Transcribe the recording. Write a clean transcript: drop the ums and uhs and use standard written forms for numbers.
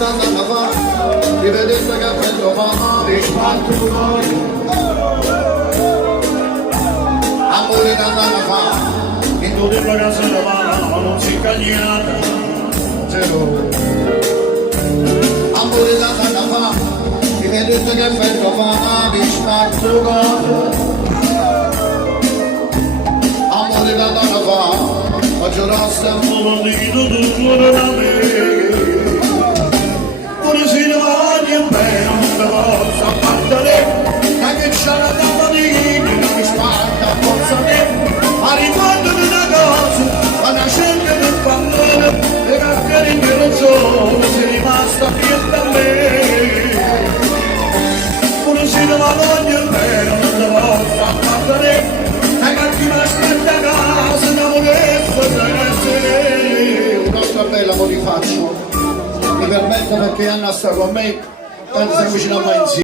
da fa, rivedete che bello fa, di spatto amore da fa, in tutte le case da fa, non si cagnata, amore da fa, rivedete che bello fa, di spatto amore da fa, oggi resta un po' di tutto da me. Pure se ne voglio bene, non te posso appartenere, anche c'è la tavola di non mi spanta, forza te, ma ricordo di una cosa, quando scende del pallone, le caccare che non sono, sei rimasta più da me. Pure se ne voglio bene, non te posso appartenere, anche chi mi aspetta a casa, non volesco essere. Un'altra bella mo li faccio. Mi permetto perché Anna sta con me, tanto siamo vicino a mai insieme.